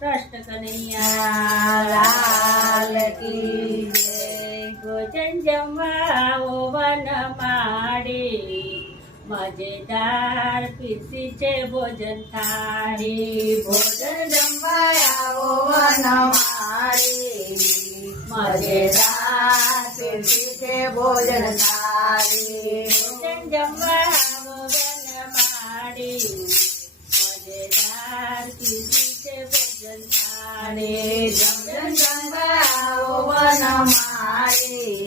કૃષ્ણ કનૈયા લાલ કી જય। ભોજન જમવા વન માડી, મજેદાર પીરસી છે ભોજન થાળી। ભોજન જમવા આવો વન માડી, મજેદાર પીરસી છે ભોજન થાળી। ભોજન જમવા વન માડી, મજેદાર પીરસી છે ભોજન થાળી। ભોજન જમવા આવો વન માડી,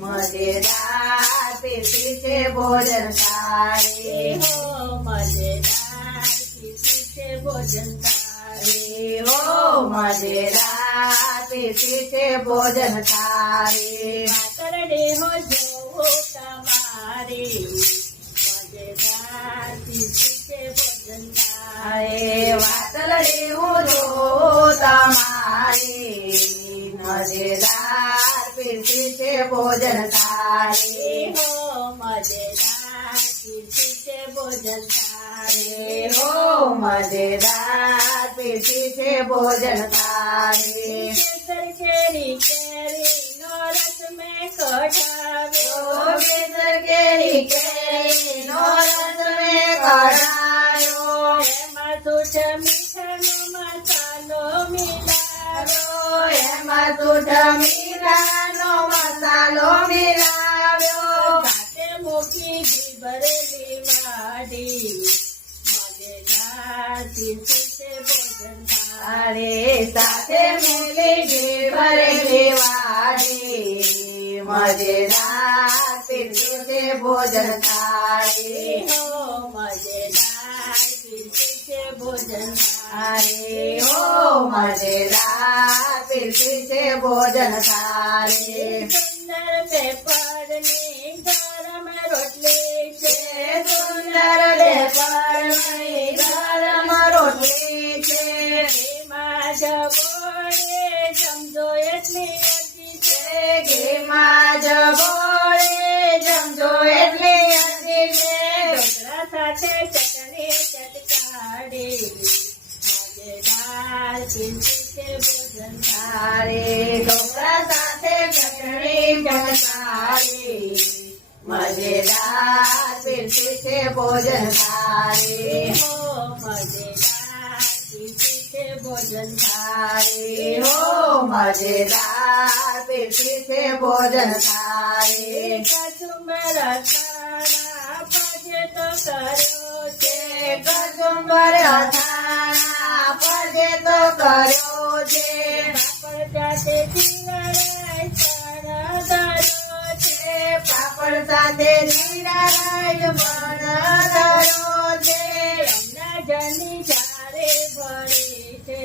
મજેદાર પીરસી છે ભોજન થાળી। હો મજેદાર પીરસી છે ભોજન થાળી। હો મજેદાર પીરસી છે ભોજન થાળી। પાતરડે હો જોવો તમારી, મજેદાર પીરસી છે ભોજન થાળી। વાતલડી હું જો તમારી, મજેદાર પીરસી છે ભોજન થાળી। હો મજેદાર પીરસી છે ભોજન થાળી। હો મજેદાર પીરસી છે ભોજન થાળી। કેસર કેરી કેરીનો રસ મેં કઢાવ્યો, કેસર કેરી કેરીનો રસ મેં કઢાયો। એમાં સૂઠ મીઠાનો મસાલો મિલાવ્યો, એમાં સૂઠ મીઠાનો મસાલો મિલાવ્યો। સાથે મૂકી ઘી ભરેલી વાડી, મજેદાર પીરસી છે ભોજન થાળી। સાથે મૂકી ઘી ભરેલી વાડી, મજેદાર પીરસી છે ભોજન થાળી। હો મજેદાર પીરસી છે ભોજન થાળી। હો મજેદાર પીરસી છે ભોજન થાળી। સુંદર પેપરની ગરમ રોટલી છે, સુંદર વેપારની ગરમ રોટલી છે। ઘીમાં જબોળે જમજો એટલી અતિ છે, ઘીમાં જબોળે જમજો એટલી અતિ છે। ઢોકળા સાથે ચટણી ચટકારી, મજેદાર પીરસી છે ભોજન થાળી। ઢોકળા સાથે ચટણી ચટકારી, મજેદાર પીરસી છે ભોજન થાળી। હો મજેદાર પીરસી છે ભોજન થાળી। હો મજેદાર પીરસી છે ભોજન થાળી। કચુંબર અથાણા પજે તો કર્યો છે, કચુંબર અથાણા પજે તો કર્યો છે। પાપડ જાતે જીરા ચણા ધર્યો છે, પાપડ સાથે જીરા રાઈ પણ ધર્યો છે। હમણાં જની જારે ભરી છે,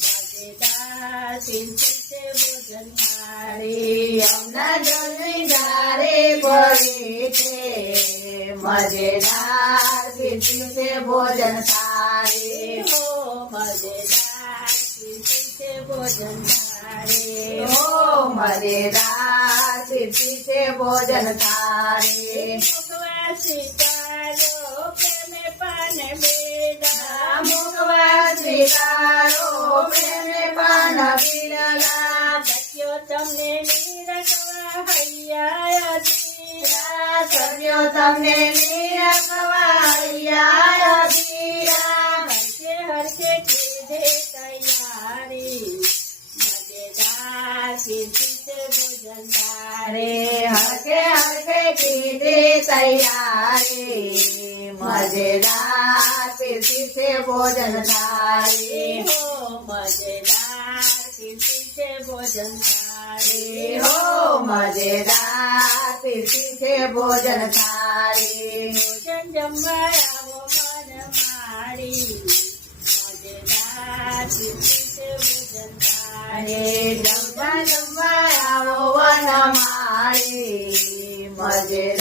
મજેદાર પીરસી છે ભોજન થાળી। હમણાં જલ્દી જારે પડી છે, મજેદાર પીરસી છે ભોજન થાળી। હો મજેદાર પીરસી છે ભોજન થાળી। હો મજેદાર પીરસી છે ભોજન થાળી। મુકવા સિતારો પ્રેમે પાન બેડા, મુકવા સ્વીકારો પ્રેમે પાન પીરલા। સત્યો તમને નિરખવા હૈયા અધીરા, સર્યો તમને નિરખવાયા ધીરા। હરખે હરખે કીધે તૈયારી, મજેદાર પીરસી છે ભોજન થાળી। હરખે હરખે કીધી તૈયારી, મજેદાર પીરસી છે ભોજન થાળી। હો મજેદાર પીરસી છે ભોજન થાળી। હો મજેદાર પીરસી છે ભોજન થાળી। ભોજન જમવા આવો મન માડી, મજેદાર પીરસી છે ભોજન થાળી। જમવા જમવા આવો વન માળી, મજેદાર